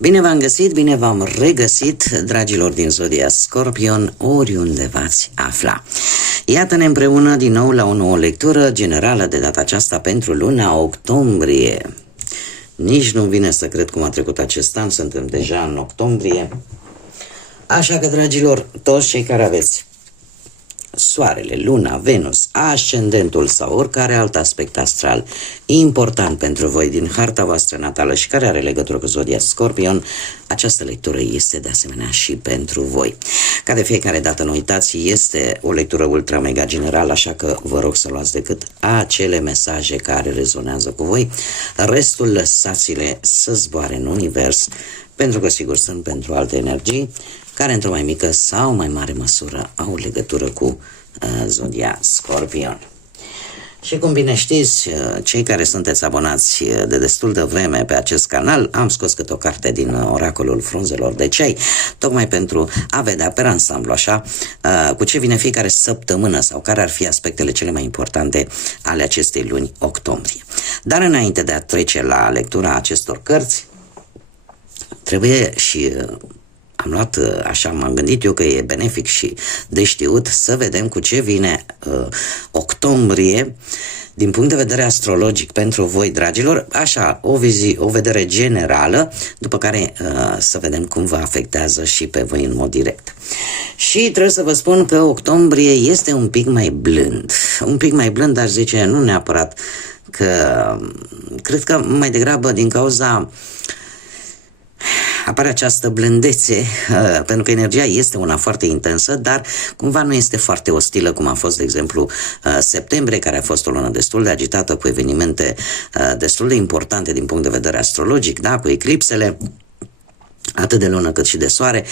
Bine v-am găsit, bine v-am regăsit, dragilor din Zodia Scorpion, oriunde v-ați afla. Iată-ne împreună din nou la o nouă lectură generală, de data aceasta pentru luna octombrie. Nici nu vine să cred cum a trecut acest an, suntem deja în octombrie. Așa că, dragilor, toți cei care aveți Soarele, Luna, Venus, Ascendentul sau oricare alt aspect astral important pentru voi din harta voastră natală și care are legătură cu Zodia Scorpion, această lectură este de asemenea și pentru voi. Ca de fiecare dată, nu uitați, este o lectură ultra mega generală, așa că vă rog să luați decât acele mesaje care rezonează cu voi. Restul lăsați-le să zboare în univers, pentru că sigur sunt pentru alte energii care într-o mai mică sau mai mare măsură au legătură cu Zodia Scorpion. Și cum bine știți, cei care sunteți abonați de destul de vreme pe acest canal, am scos câte o carte din Oracolul Frunzelor de Ceai, tocmai pentru a vedea pe ansamblu așa cu ce vine fiecare săptămână sau care ar fi aspectele cele mai importante ale acestei luni octombrie. Dar înainte de a trece la lectura acestor cărți, trebuie și am luat, așa m-am gândit eu că e benefic și de știut să vedem cu ce vine octombrie din punct de vedere astrologic pentru voi, dragilor, așa, o vedere generală, după care să vedem cum vă afectează și pe voi în mod direct. Și trebuie să vă spun că octombrie este un pic mai blând, dar zice, nu neapărat că, cred că mai degrabă din cauza apare această blândețe, pentru că energia este una foarte intensă, dar cumva nu este foarte ostilă, cum a fost, de exemplu, septembrie, care a fost o lună destul de agitată, cu evenimente destul de importante din punct de vedere astrologic, da, cu eclipsele, atât de lună cât și de soare.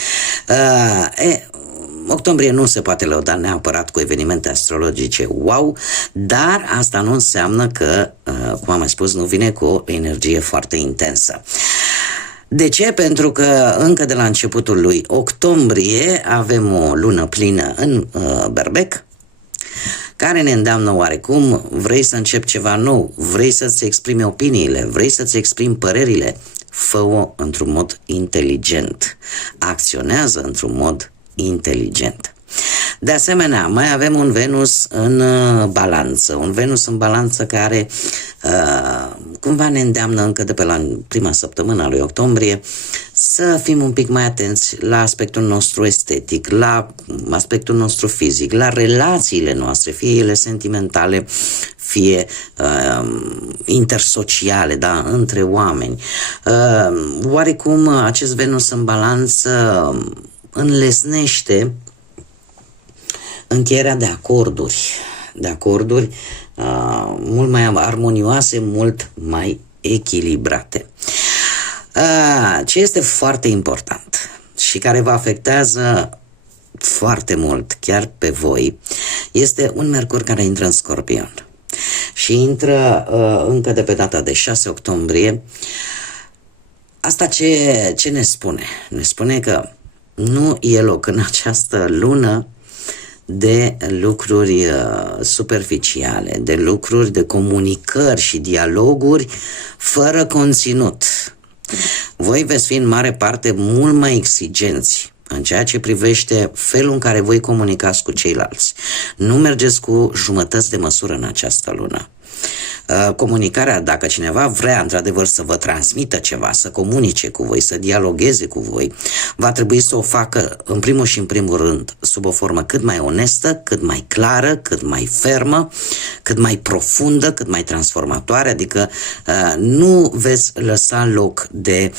Octombrie nu se poate lăuda neapărat cu evenimente astrologice wow, dar asta nu înseamnă că, cum am mai spus, nu vine cu o energie foarte intensă. De ce? Pentru că încă de la începutul lui octombrie avem o lună plină în Berbec, care ne îndeamnă oarecum, vrei să începi ceva nou, vrei să-ți exprimi opiniile, vrei să-ți exprimi părerile, fă-o într-un mod inteligent, acționează într-un mod inteligent. De asemenea, mai avem un Venus în balanță, care cumva ne îndeamnă încă de pe la prima săptămână a lui octombrie să fim un pic mai atenți la aspectul nostru estetic, la aspectul nostru fizic, la relațiile noastre, fie ele sentimentale, fie intersociale, da, între oameni. Oarecum acest Venus în balanță înlesnește încheierea de acorduri mult mai armonioase, mult mai echilibrate. Ce este foarte important și care vă afectează foarte mult, chiar pe voi, este un Mercur care intră în Scorpion și intră încă de pe data de 6 octombrie. Asta ce ne spune? Ne spune că nu e loc în această lună de lucruri superficiale, de lucruri, de comunicări și dialoguri fără conținut. Voi veți fi în mare parte mult mai exigenți în ceea ce privește felul în care voi comunicați cu ceilalți. Nu mergeți cu jumătăți de măsură în această lună. Comunicarea, dacă cineva vrea într-adevăr să vă transmită ceva, să comunice cu voi, să dialogueze cu voi, va trebui să o facă în primul și în primul rând sub o formă cât mai onestă, cât mai clară, cât mai fermă, cât mai profundă, cât mai transformatoare, adică nu veți lăsa loc de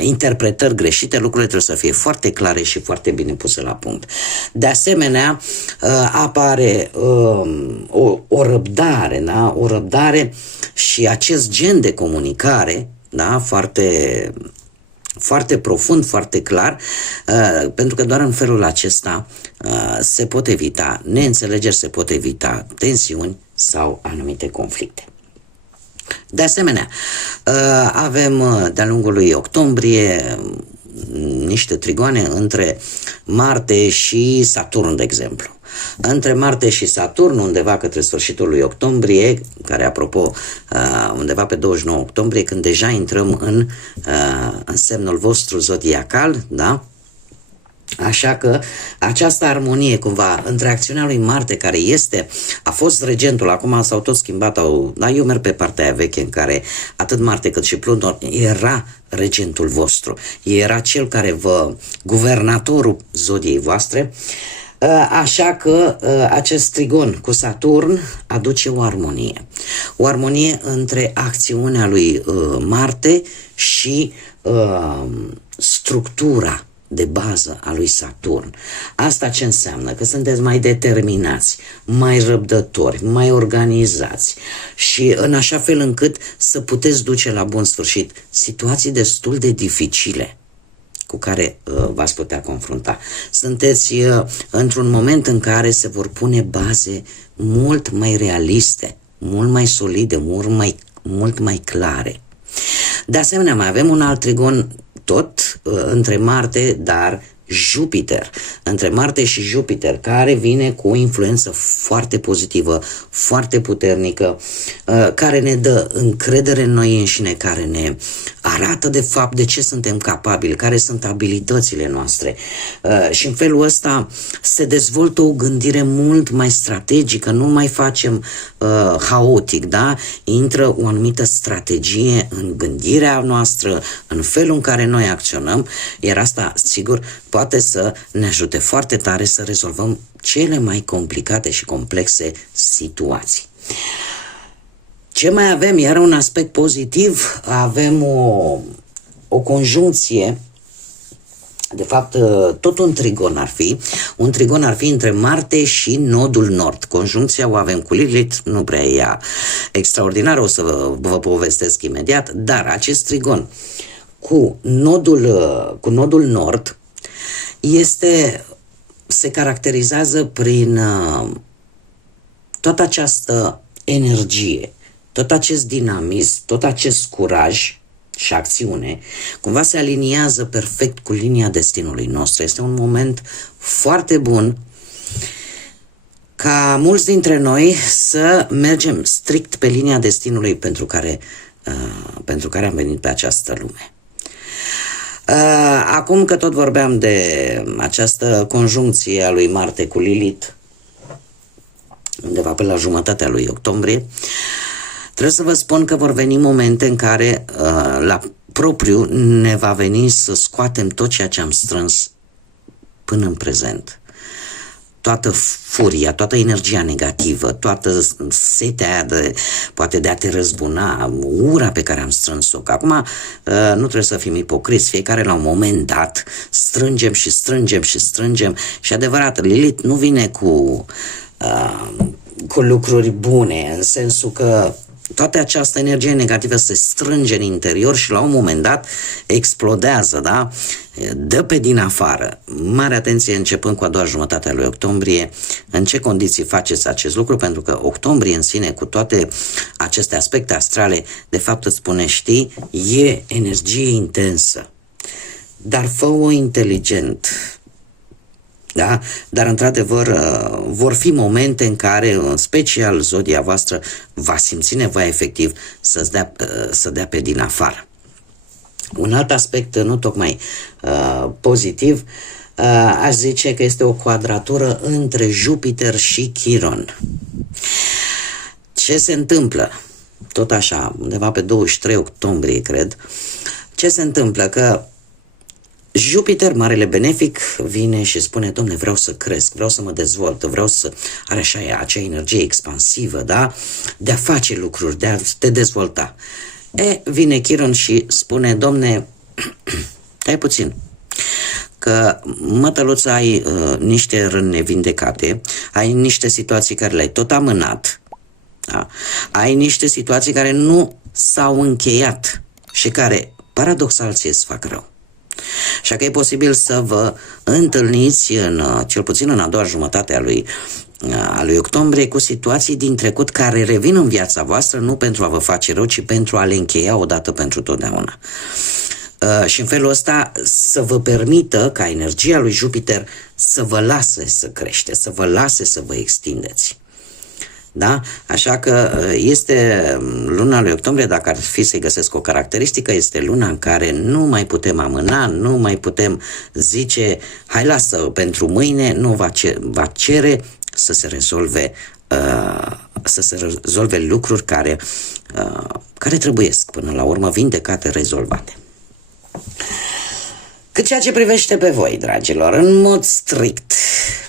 interpretări greșite, lucrurile trebuie să fie foarte clare și foarte bine puse la punct. De asemenea, apare o răbdare, da? O răbdare și acest gen de comunicare, da, foarte, foarte profund, foarte clar, pentru că doar în felul acesta se pot evita neînțelegeri, se pot evita tensiuni sau anumite conflicte. De asemenea, avem de-a lungul lui octombrie niște trigoane între Marte și Saturn, de exemplu. Între Marte și Saturn, undeva către sfârșitul lui octombrie, care apropo, undeva pe 29 octombrie, când deja intrăm în semnul vostru zodiacal, da? Așa că această armonie cumva între acțiunea lui Marte, care a fost regentul, acum s-au tot schimbat, dar eu merg pe partea aia veche în care atât Marte cât și Pluton era regentul vostru, era cel care guvernatorul zodiei voastre, așa că acest trigon cu Saturn aduce o armonie între acțiunea lui Marte și structura de bază a lui Saturn. Asta ce înseamnă? Că sunteți mai determinați, mai răbdători, mai organizați și în așa fel încât să puteți duce la bun sfârșit situații destul de dificile cu care v-ați putea confrunta. Sunteți într-un moment în care se vor pune baze mult mai realiste, mult mai solide, mult mai clare. De asemenea, mai avem un alt trigon tot între Marte, dar Jupiter, între Marte și Jupiter, care vine cu o influență foarte pozitivă, foarte puternică, care ne dă încredere în noi înșine, care ne arată de fapt de ce suntem capabili, care sunt abilitățile noastre. Și în felul ăsta se dezvoltă o gândire mult mai strategică, nu mai facem haotic, da? Intră o anumită strategie în gândirea noastră, în felul în care noi acționăm, iar asta, sigur, poate să ne ajute foarte tare să rezolvăm cele mai complicate și complexe situații. Ce mai avem? Iar un aspect pozitiv, avem o conjuncție, de fapt tot un trigon ar fi între Marte și nodul nord. Conjuncția o avem cu Lilith, nu prea e ea extraordinară, o să vă povestesc imediat, dar acest trigon cu nodul nord se caracterizează prin toată această energie, tot acest dinamism, tot acest curaj și acțiune, cumva se aliniază perfect cu linia destinului nostru. Este un moment foarte bun ca mulți dintre noi să mergem strict pe linia destinului pentru care am venit pe această lume. Acum că tot vorbeam de această conjuncție a lui Marte cu Lilith, undeva pe la jumătatea lui octombrie, trebuie să vă spun că vor veni momente în care la propriu ne va veni să scoatem tot ceea ce am strâns până în prezent. Toată furia, toată energia negativă, toată setea aia poate de a te răzbuna, ura pe care am strâns-o. Că acum nu trebuie să fim ipocriți, fiecare la un moment dat strângem și adevărat, Lilith nu vine cu lucruri bune, în sensul că toată această energie negativă se strânge în interior și la un moment dat explodează, da? Dă pe din afară. Mare atenție începând cu a doua jumătate a lui octombrie, în ce condiții faceți acest lucru, pentru că octombrie în sine, cu toate aceste aspecte astrale, de fapt îți spune, știi, e energie intensă, dar fă-o inteligent. Da? Dar într-adevăr vor fi momente în care, în special zodia voastră, va simți nevoia efectiv să dea pe din afară. Un alt aspect nu tocmai pozitiv, aș zice că este o quadratură între Jupiter și Chiron. Ce se întâmplă? Tot așa, undeva pe 23 octombrie, cred. Ce se întâmplă? Că Jupiter, marele benefic, vine și spune, dom'le, vreau să cresc, vreau să mă dezvolt, vreau să are așa acea energie expansivă, da? De a face lucruri, de a te dezvolta. Vine Chiron și spune, dom'le, stai puțin, că mătăluță ai niște răni nevindecate, ai niște situații care le-ai tot amânat, da? Ai niște situații care nu s-au încheiat și care, paradoxal, ție-ți fac rău. Așa că e posibil să vă întâlniți, cel puțin în a doua jumătate a lui octombrie, cu situații din trecut care revin în viața voastră, nu pentru a vă face rău, ci pentru a le încheia odată pentru totdeauna. și în felul ăsta să vă permită ca energia lui Jupiter să vă lase să crește, să vă lase să vă extindeți. Da? Așa că este luna lui octombrie, dacă ar fi să-i găsesc o caracteristică, este luna în care nu mai putem amâna, nu mai putem zice, hai lasă pentru mâine, nu va cere să se rezolve lucruri care trebuiesc până la urmă vindecate, rezolvate. Cât ceea ce privește pe voi, dragilor, în mod strict,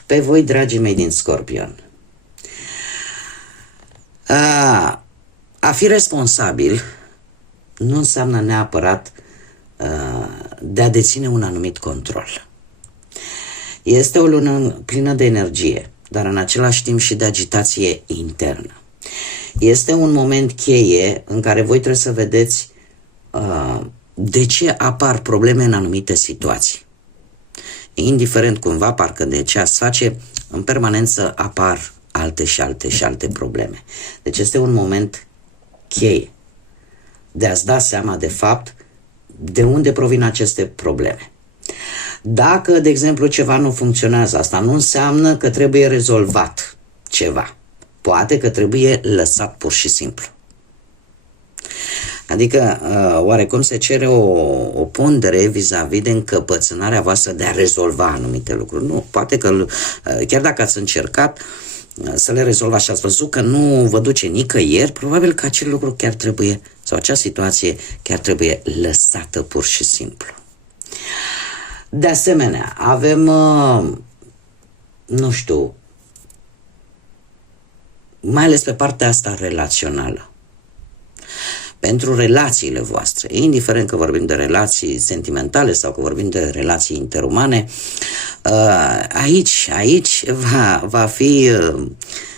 pe voi, dragii mei din Scorpion, a fi responsabil nu înseamnă neapărat de a deține un anumit control. Este o lună plină de energie, dar în același timp și de agitație internă. Este un moment cheie în care voi trebuie să vedeți de ce apar probleme în anumite situații. Indiferent cumva, parcă de ce ați face, în permanență apar alte probleme. Deci este un moment cheie de a-ți da seama de fapt de unde provin aceste probleme. Dacă, de exemplu, ceva nu funcționează, asta nu înseamnă că trebuie rezolvat ceva. Poate că trebuie lăsat pur și simplu. Adică, oarecum se cere o pondere vis-a-vis de încăpățânarea voastră de a rezolva anumite lucruri. Nu, poate că, chiar dacă ați încercat să le rezolvați și ați văzut că nu vă duce nicăieri, probabil că acel lucru chiar trebuie, sau acea situație chiar trebuie lăsată pur și simplu. De asemenea, avem, nu știu, mai ales pe partea asta relațională. Pentru relațiile voastre, indiferent că vorbim de relații sentimentale sau că vorbim de relații interumane, aici va fi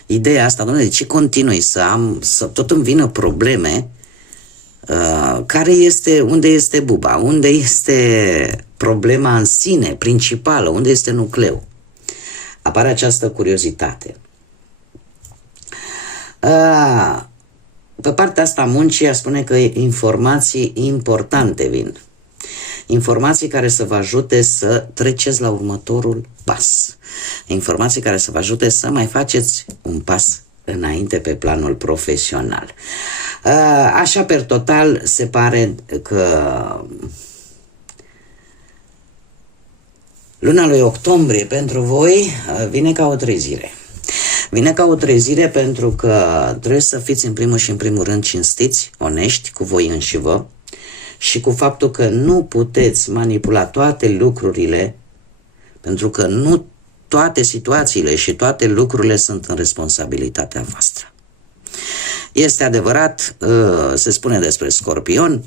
ideea asta, domnule, de ce continui să tot îmi vină probleme, unde este buba, unde este problema în sine, principală, unde este nucleu. Apare această curiozitate. Pe partea asta a muncii, a spune că informații importante vin. Informații care să vă ajute să treceți la următorul pas. Informații care să vă ajute să mai faceți un pas înainte pe planul profesional. Așa, per total, se pare că luna lui octombrie pentru voi vine ca o trezire. Vine ca o trezire pentru că trebuie să fiți în primul rând cinstiți, onești cu voi înșivă și cu faptul că nu puteți manipula toate lucrurile, pentru că nu toate situațiile și toate lucrurile sunt în responsabilitatea voastră. Este adevărat, se spune despre Scorpion,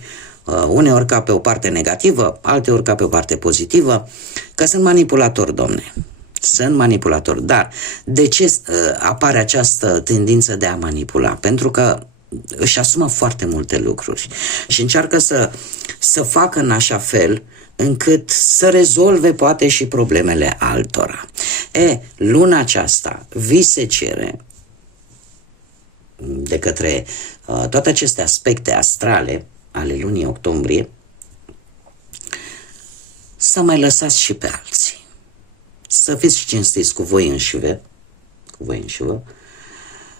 uneori ca pe o parte negativă, alteori ca pe o parte pozitivă, că sunt manipulatori, domne. Sunt manipulatori, dar de ce apare această tendință de a manipula? Pentru că își asumă foarte multe lucruri și încearcă să facă în așa fel încât să rezolve poate și problemele altora. Luna aceasta vi se cere de către toate aceste aspecte astrale ale lunii octombrie să mai lăsați și pe alții. Să fiți cinstiți cu voi înșivă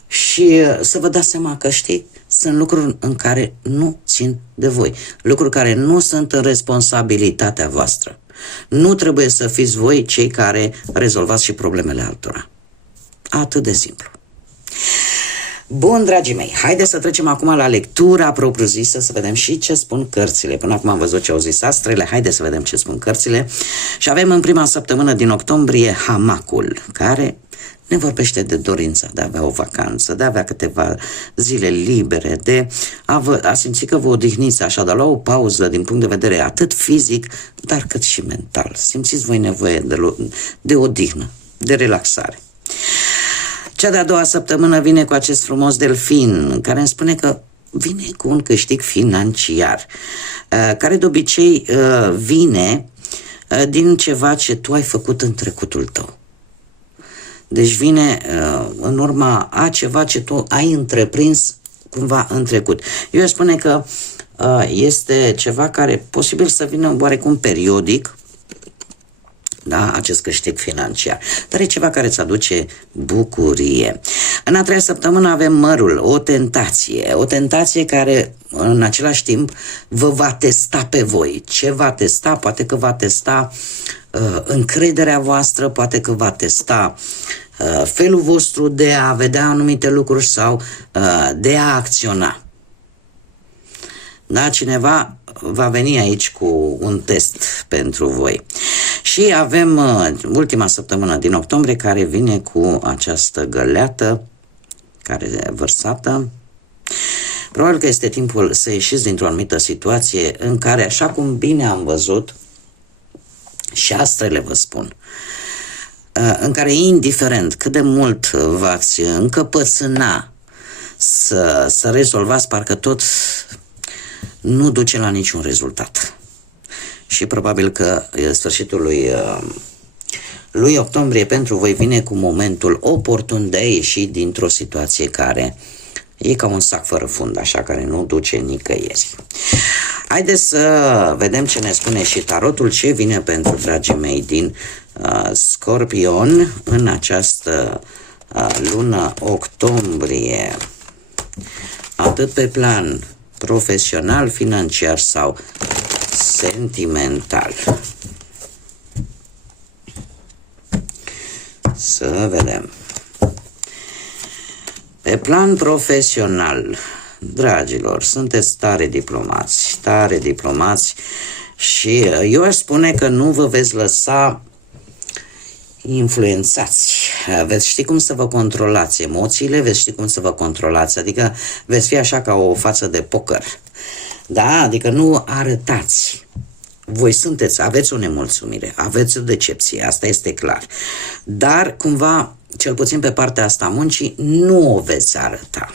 și să vă dați seama că, știi, sunt lucruri în care nu țin de voi, lucruri care nu sunt în responsabilitatea voastră. Nu trebuie să fiți voi cei care rezolvați și problemele altora. Atât de simplu. Bun, dragii mei, haideți să trecem acum la lectura propriu-zisă, să vedem și ce spun cărțile. Până acum am văzut ce au zis astrele, haideți să vedem ce spun cărțile. Și avem în prima săptămână din octombrie Hamacul, care ne vorbește de dorința de a avea o vacanță, de a avea câteva zile libere, de a simți că vă odihniți așa, de a lua o pauză din punct de vedere atât fizic, dar cât și mental. Simțiți voi nevoie de odihnă, de relaxare. Cea de-a doua săptămână vine cu acest frumos delfin, care îmi spune că vine cu un câștig financiar, care de obicei vine din ceva ce tu ai făcut în trecutul tău. Deci vine în urma a ceva ce tu ai întreprins cumva în trecut. Eu spune că este ceva care posibil să vină oarecum periodic, da, acest câștig financiar, dar e ceva care îți aduce bucurie. În a treia săptămână avem mărul, o tentație care în același timp vă va testa pe voi. Ce va testa? Poate că va testa încrederea voastră, poate că va testa felul vostru de a vedea anumite lucruri sau de a acționa. Da, cineva va veni aici cu un test pentru voi. Și avem ultima săptămână din octombrie care vine cu această găleată care e vărsată. Probabil că este timpul să ieșiți dintr-o anumită situație în care, așa cum bine am văzut, și astrele vă spun, în care indiferent cât de mult v-ați încăpățâna să rezolvați, parcă tot nu duce la niciun rezultat. Și probabil că sfârșitul lui octombrie pentru voi vine cu momentul oportun de a ieși dintr-o situație care e ca un sac fără fund, așa, care nu duce nicăieri. Haideți să vedem ce ne spune și tarotul, ce vine pentru dragii mei din Scorpion în această lună octombrie, atât pe plan profesional, financiar sau sentimental. Să vedem. Pe plan profesional, dragilor, sunteți tare diplomați și eu aș spune că nu vă veți lăsa influențați. Veți ști cum să vă controlați emoțiile, veți ști cum să vă controlați, adică veți fi așa ca o față de poker. Da, adică nu arătați. Voi aveți o nemulțumire, aveți o decepție, asta este clar. Dar cumva, cel puțin pe partea asta a muncii, nu o veți arăta.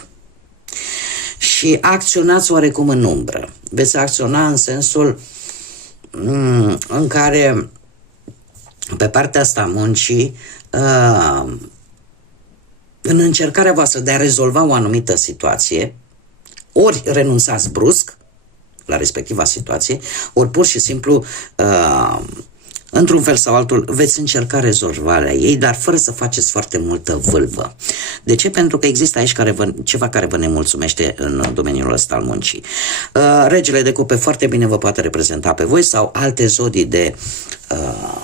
Și acționați oarecum în umbră. Veți acționa în sensul în care pe partea asta a muncii, în încercarea voastră de a rezolva o anumită situație, ori renunțați brusc la respectiva situație, ori pur și simplu într-un fel sau altul veți încerca rezolvarea ei, dar fără să faceți foarte multă vâlvă. De ce? Pentru că există aici ceva care vă nemulțumește în domeniul ăsta al muncii. Regele de cupe foarte bine vă poate reprezenta pe voi sau alte zodii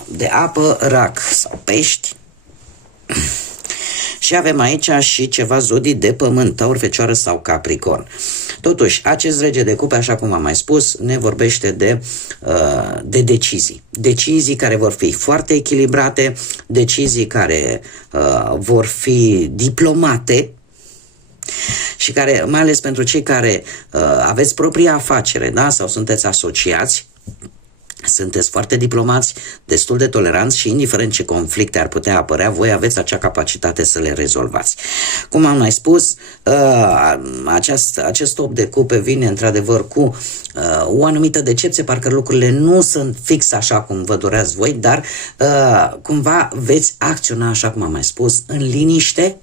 de apă, rac sau pești. Și avem aici și ceva zodii de pământ, Taur, Fecioară sau Capricorn. Totuși, acest rege de cupe, așa cum am mai spus, ne vorbește de decizii. Decizii care vor fi foarte echilibrate, decizii care vor fi diplomate și care, mai ales pentru cei care aveți propria afacere, da? Sau sunteți asociați, sunteți foarte diplomați, destul de toleranți și indiferent ce conflicte ar putea apărea, voi aveți acea capacitate să le rezolvați. Cum am mai spus, acest top de cupe vine într-adevăr cu o anumită decepție, parcă lucrurile nu sunt fix așa cum vă doreați voi, dar cumva veți acționa, așa cum am mai spus, în liniște,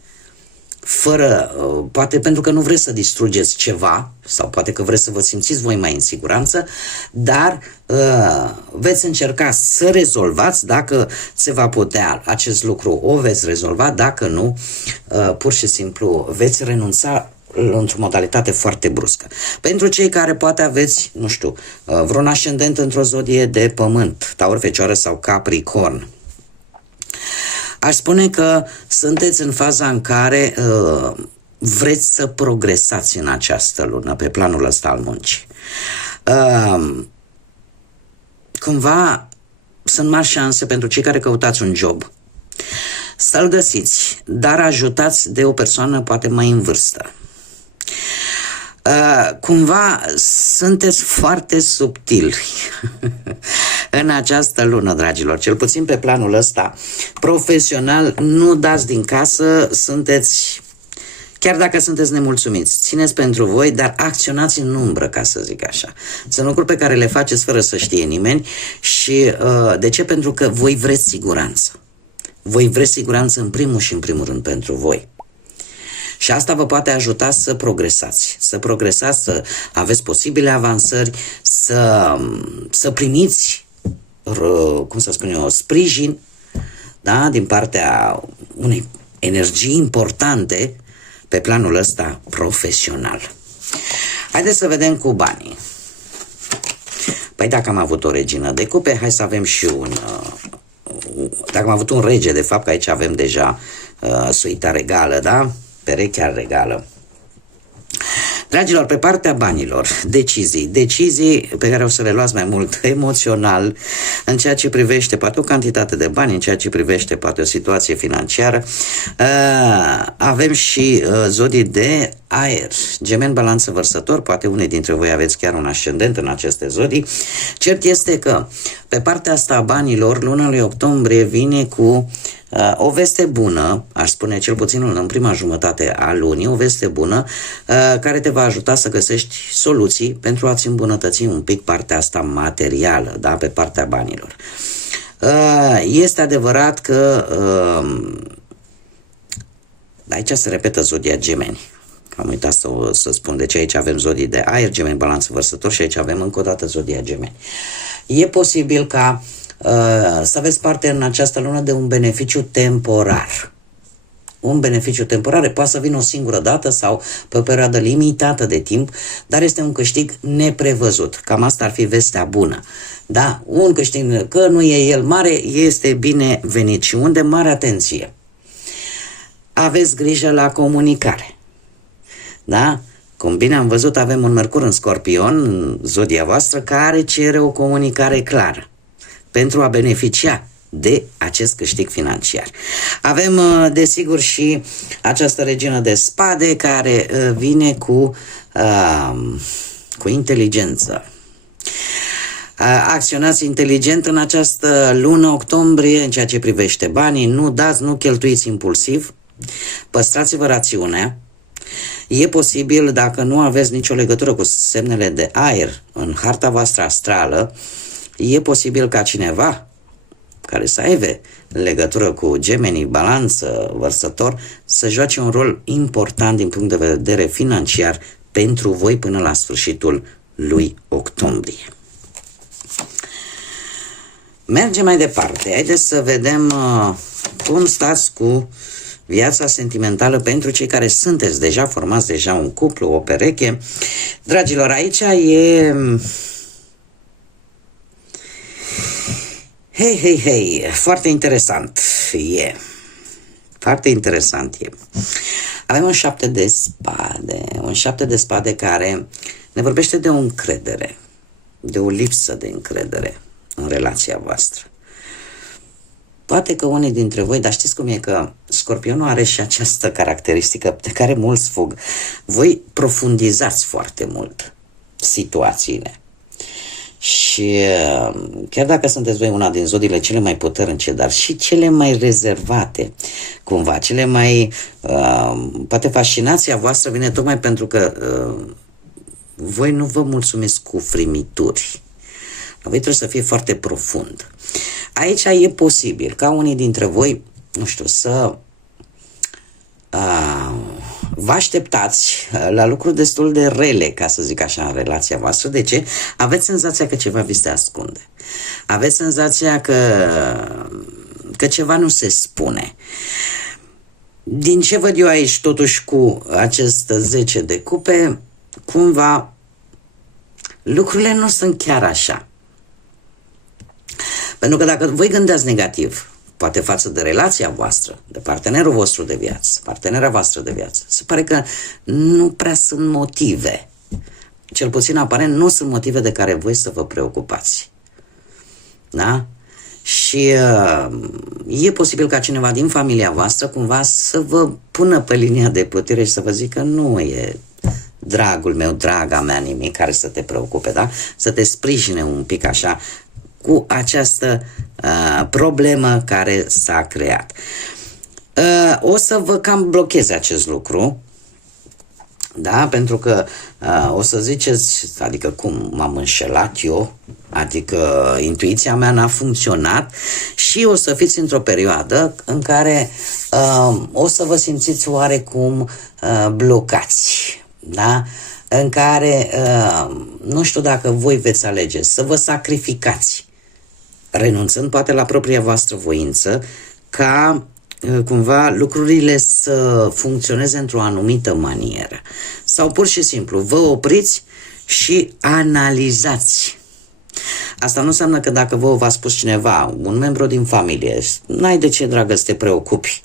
fără, poate pentru că nu vreți să distrugeți ceva sau poate că vreți să vă simțiți voi mai în siguranță, dar veți încerca să rezolvați. Dacă se va putea acest lucru, o veți rezolva, dacă nu, pur și simplu veți renunța într-o modalitate foarte bruscă. Pentru cei care poate aveți, nu știu, vreun ascendent într-o zodie de pământ, Taur, Fecioară sau Capricorn, aș spune că sunteți în faza în care vreți să progresați în această lună, pe planul ăsta al muncii. Cumva sunt mari șanse pentru cei care căutați un job să-l găsiți, dar ajutați de o persoană poate mai în vârstă. Cumva sunteți foarte subtili în această lună, dragilor, cel puțin pe planul ăsta profesional. Nu dați din casă, sunteți, chiar dacă sunteți nemulțumiți, țineți pentru voi, dar acționați în umbră, ca să zic așa. Sunt lucruri pe care le faceți fără să știe nimeni. Și de ce? Pentru că voi vreți siguranță. Voi vreți siguranță în primul și în primul rând pentru voi. Și asta vă poate ajuta să progresați, să aveți posibile avansări, să primiți, cum să spun eu, sprijin, da, din partea unei energii importante pe planul ăsta profesional. Haideți să vedem cu banii. Păi dacă am avut o regină de cupe, hai să avem și dacă am avut un rege, de fapt, că aici avem deja suita regală, da? Perechea regală. Dragilor, pe partea banilor, decizii pe care o să le luați mai mult emoțional, în ceea ce privește poate o cantitate de bani, în ceea ce privește poate o situație financiară. Avem și zodii de aer, Gemeni, Balanță, Vărsător, poate unii dintre voi aveți chiar un ascendent în aceste zodii. Cert este că pe partea asta a banilor, luna lui octombrie vine cu o veste bună, aș spune cel puțin în prima jumătate a lunii, o veste bună care te va ajuta să găsești soluții pentru a-ți îmbunătăți un pic partea asta materială, da, pe partea banilor. Este adevărat că aici se repetă zodia Gemeni. Am uitat să spun, deci aici avem zodii de aer, Gemeni, Balanță, Vărsător și aici avem încă o dată zodia Gemeni. E posibil ca să aveți parte în această lună de un beneficiu temporar. Un beneficiu temporar poate să vină o singură dată sau pe o perioadă limitată de timp, dar este un câștig neprevăzut. Cam asta ar fi vestea bună. Da? Un câștig, că nu e el mare, este binevenit. Și unde mare atenție. Aveți grijă la comunicare. Da? Cum bine am văzut, avem un Mercur în Scorpion, în zodia voastră, care cere o comunicare clară pentru a beneficia de acest câștig financiar. Avem, desigur, și această regină de spade care vine cu inteligență. Acționați inteligent în această lună octombrie în ceea ce privește banii, nu dați, nu cheltuiți impulsiv, păstrați-vă rațiunea. E posibil, dacă nu aveți nicio legătură cu semnele de aer în harta voastră astrală, e posibil ca cineva care să aibă legătură cu Gemeni, Balanță, Vărsător, să joace un rol important din punct de vedere financiar pentru voi până la sfârșitul lui octombrie. Mergem mai departe. Haideți să vedem cum stați cu viața sentimentală pentru cei care sunteți deja, formați deja un cuplu, o pereche. Dragilor, aici e... Hei, foarte interesant e. Foarte interesant e. Avem un 7 de spade, un 7 de spade care ne vorbește de o încredere, de o lipsă de încredere în relația voastră. Poate că unii dintre voi, dar știți cum e, că Scorpionul are și această caracteristică de care mulți fug. Voi profundizați foarte mult situațiile. Și chiar dacă sunteți voi una din zodiile cele mai puternice, dar și cele mai rezervate, cumva, cele mai... poate fascinația voastră vine tocmai pentru că voi nu vă mulțumiți cu frimituri. Voi trebuie să fie foarte profund. Aici e posibil ca unii dintre voi, nu știu, să vă așteptați la lucruri destul de rele, ca să zic așa, în relația voastră. De ce? Aveți senzația că ceva vi se ascunde. Aveți senzația că ceva nu se spune. Din ce văd eu aici, totuși, cu acest 10 de cupe, cumva lucrurile nu sunt chiar așa. Pentru că dacă voi gândeați negativ, poate față de relația voastră, de partenerul vostru de viață, partenera voastră de viață, se pare că nu prea sunt motive. Cel puțin aparent nu sunt motive de care voi să vă preocupați. Da? Și e posibil ca cineva din familia voastră cumva să vă pună pe linia de putere și să vă zică nu e dragul meu, draga mea, nimic care să te preocupe, da? Să te sprijine un pic așa cu această problemă care s-a creat. O să vă cam blocheze acest lucru, Da? Pentru că o să ziceți, adică cum m-am înșelat eu, adică intuiția mea n-a funcționat și o să fiți într-o perioadă în care o să vă simțiți oarecum blocați, da? În care nu știu dacă voi veți alege să vă sacrificați, renunțând poate la propria voastră voință, ca cumva lucrurile să funcționeze într-o anumită manieră. Sau pur și simplu vă opriți și analizați. Asta nu înseamnă că dacă vă v-a spus cineva, un membru din familie, n-ai de ce, dragă, să te preocupi,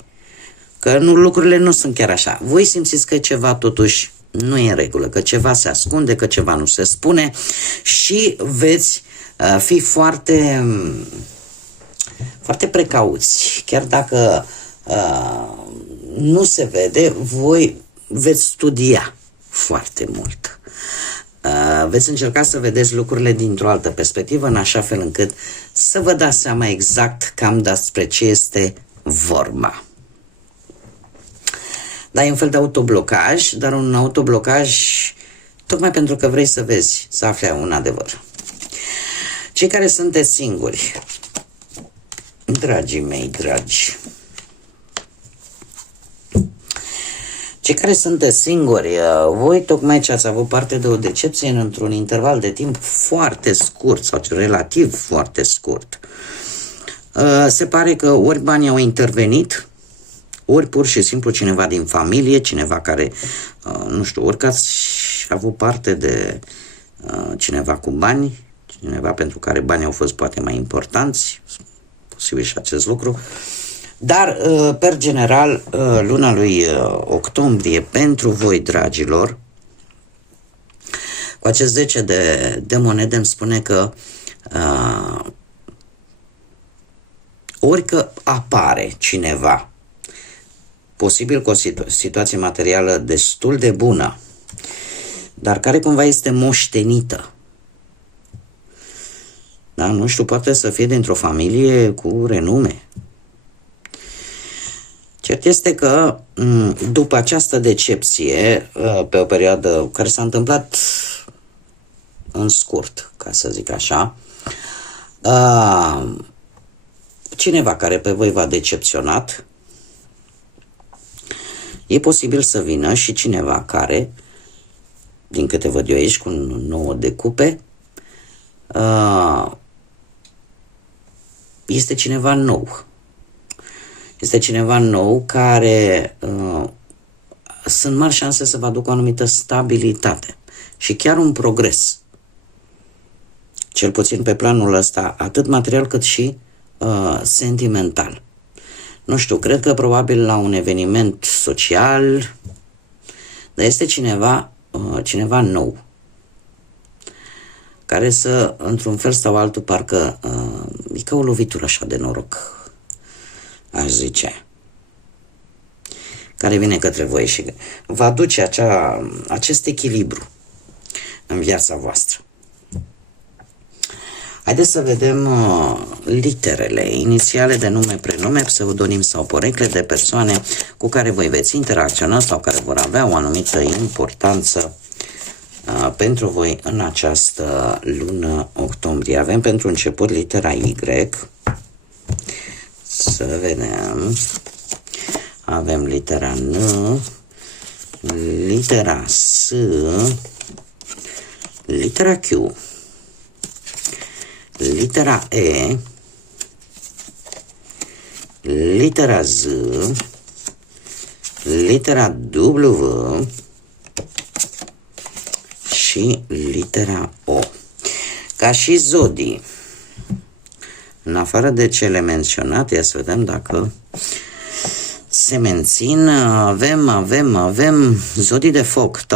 că nu, lucrurile nu sunt chiar așa. Voi simțiți că ceva totuși nu e în regulă, că ceva se ascunde, că ceva nu se spune și veți fi foarte precauți. Chiar dacă nu se vede, voi veți studia foarte mult. Veți încerca să vedeți lucrurile dintr-o altă perspectivă, în așa fel încât să vă dați seama exact cam despre ce este vorba. Da, e un fel de autoblocaj, dar un autoblocaj tocmai pentru că vrei să vezi, să afli un adevăr. Cei care sunteți singuri, dragii mei dragi, cei care sunteți singuri, voi tocmai ce ați avut parte de o decepție într-un interval de timp foarte scurt sau relativ foarte scurt, se pare că ori banii au intervenit, ori pur și simplu cineva din familie, cineva care, nu știu, ori că ați avut parte de cineva cu bani, cineva pentru care banii au fost poate mai importanți, posibil și acest lucru, dar, per general, luna lui octombrie, pentru voi, dragilor, cu acest 10 de monede îmi spune că orică apare cineva, posibil cu o situație materială destul de bună, dar care cumva este moștenită. Da? Nu știu, poate să fie dintr-o familie cu renume. Cert este că după această decepție, pe o perioadă care s-a întâmplat în scurt, ca să zic așa, cineva care pe voi v-a decepționat, e posibil să vină și cineva care, din câte văd eu aici, cu 9 de cupe, este cineva nou. Este cineva nou care sunt mari șanse să vă aducă o anumită stabilitate și chiar un progres. Cel puțin pe planul ăsta, atât material cât și sentimental. Nu știu, cred că probabil la un eveniment social, dar este cineva nou, care să, într-un fel sau altul, parcă e ca o lovitură așa de noroc, aș zice, care vine către voi și va aduce acest echilibru în viața voastră. Haideți să vedem literele inițiale de nume, prenume, pseudonim sau porecle de persoane cu care voi veți interacționa sau care vor avea o anumită importanță pentru voi în această lună octombrie. Avem pentru început litera Y. Să vedem. Avem litera N, litera S, litera Q, litera E, litera Z, litera W și litera O. Ca și zodii, în afară de cele menționate, ia să vedem dacă se mențin. Avem zodii de foc,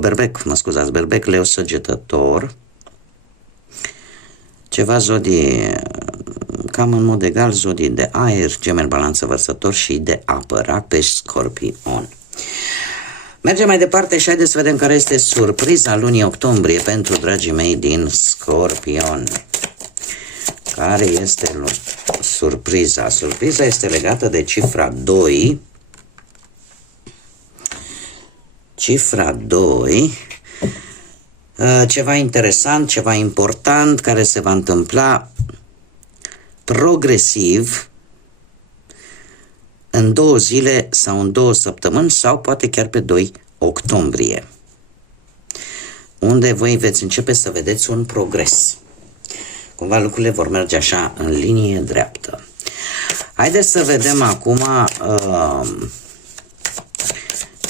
berbec, leu, săgetător, ceva zodii cam în mod egal, zodii de aer, gemeni, balanță, vărsător și de apă, rac, pești, scorpion. Mergem mai departe și haideți să vedem care este surpriza lunii octombrie pentru dragii mei din Scorpion. Care este surpriza? Surpriza este legată de cifra 2, Cifra 2, ceva interesant, ceva important care se va întâmpla progresiv în 2 zile sau în 2 săptămâni sau poate chiar pe 2 octombrie, unde voi veți începe să vedeți un progres. Cumva lucrurile vor merge așa în linie dreaptă. Haideți să vedem acum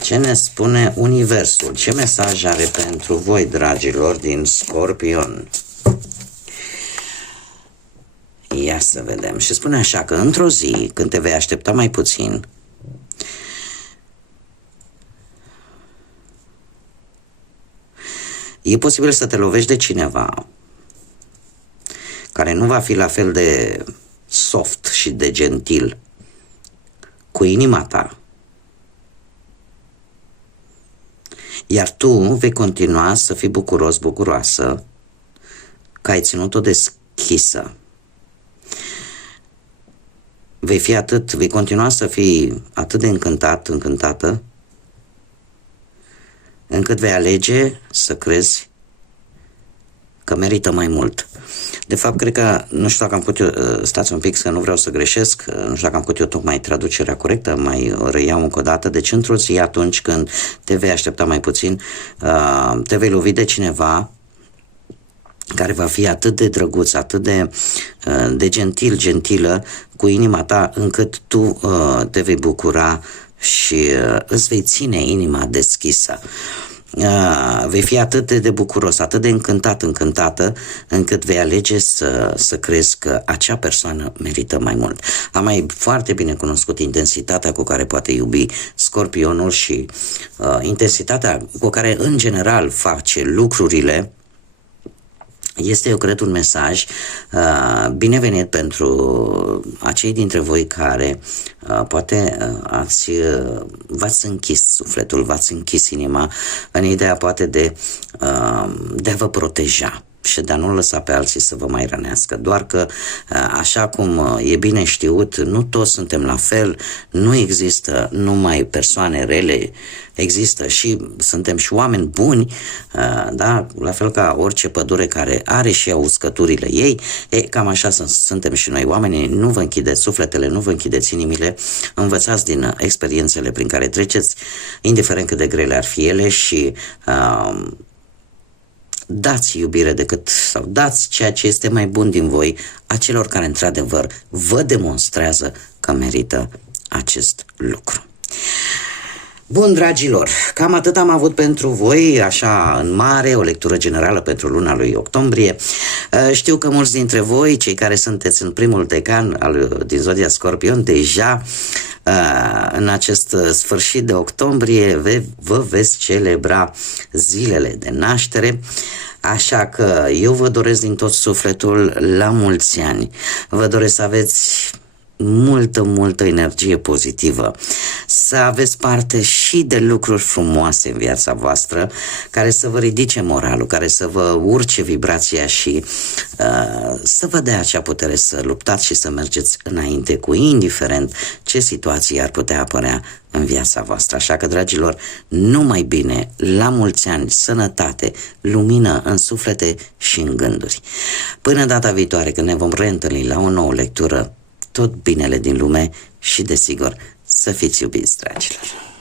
ce ne spune Universul. Ce mesaj are pentru voi, dragilor, din Scorpion? Ia să vedem. Și spune așa că într-o zi, când te vei aștepta mai puțin, e posibil să te lovești de cineva care nu va fi la fel de soft și de gentil cu inima ta, iar tu vei continua să fii bucuros, bucuroasă că ai ținut-o deschisă. Vei continua să fii atât de încântat, încântată, încât vei alege să crezi că merită mai mult. De fapt, cred că, nu știu dacă am putut eu, stați un pic, că nu vreau să greșesc, nu știu dacă am putut eu tocmai traducerea corectă, mai reiau încă o dată. Deci, într-o zi, atunci când te vei aștepta mai puțin, te vei lovi de cineva care va fi atât de drăguț, atât de gentil, gentilă cu inima ta, încât tu te vei bucura și îți vei ține inima deschisă. Vei fi atât de bucuros, atât de încântat, încântată, încât vei alege să crezi că acea persoană merită mai mult. Am mai foarte bine cunoscut intensitatea cu care poate iubi Scorpionul și intensitatea cu care în general face lucrurile. Este, eu cred, un mesaj binevenit pentru acei dintre voi care poate v-ați închis sufletul, v-ați închis inima în ideea poate de a vă proteja și de a nu lăsa pe alții să vă mai rănească. Doar că, așa cum e bine știut, nu toți suntem la fel, nu există numai persoane rele, există și, suntem și oameni buni, da? La fel ca orice pădure care are și ea uscăturile ei, cam așa suntem și noi oamenii. Nu vă închideți sufletele, nu vă închideți inimile, învățați din experiențele prin care treceți, indiferent cât de grele ar fi ele, și dați iubire sau dați ceea ce este mai bun din voi acelor care într-adevăr vă demonstrează că merită acest lucru. Bun, dragilor, cam atât am avut pentru voi, așa în mare, o lectură generală pentru luna lui octombrie. Știu că mulți dintre voi, cei care sunteți în primul decan din zodia Scorpion, deja în acest sfârșit de octombrie vă veți celebra zilele de naștere, așa că eu vă doresc din tot sufletul la mulți ani. Vă doresc să aveți multă energie pozitivă, să aveți parte și de lucruri frumoase în viața voastră, care să vă ridice moralul, care să vă urce vibrația și să vă dea acea putere să luptați și să mergeți înainte, cu indiferent ce situații ar putea apărea în viața voastră. Așa că, dragilor, numai bine, la mulți ani, sănătate, lumină în suflete și în gânduri. Până data viitoare, când ne vom reîntâlni la o nouă lectură, tot binele din lume și, desigur, să fiți iubiți, dragilor!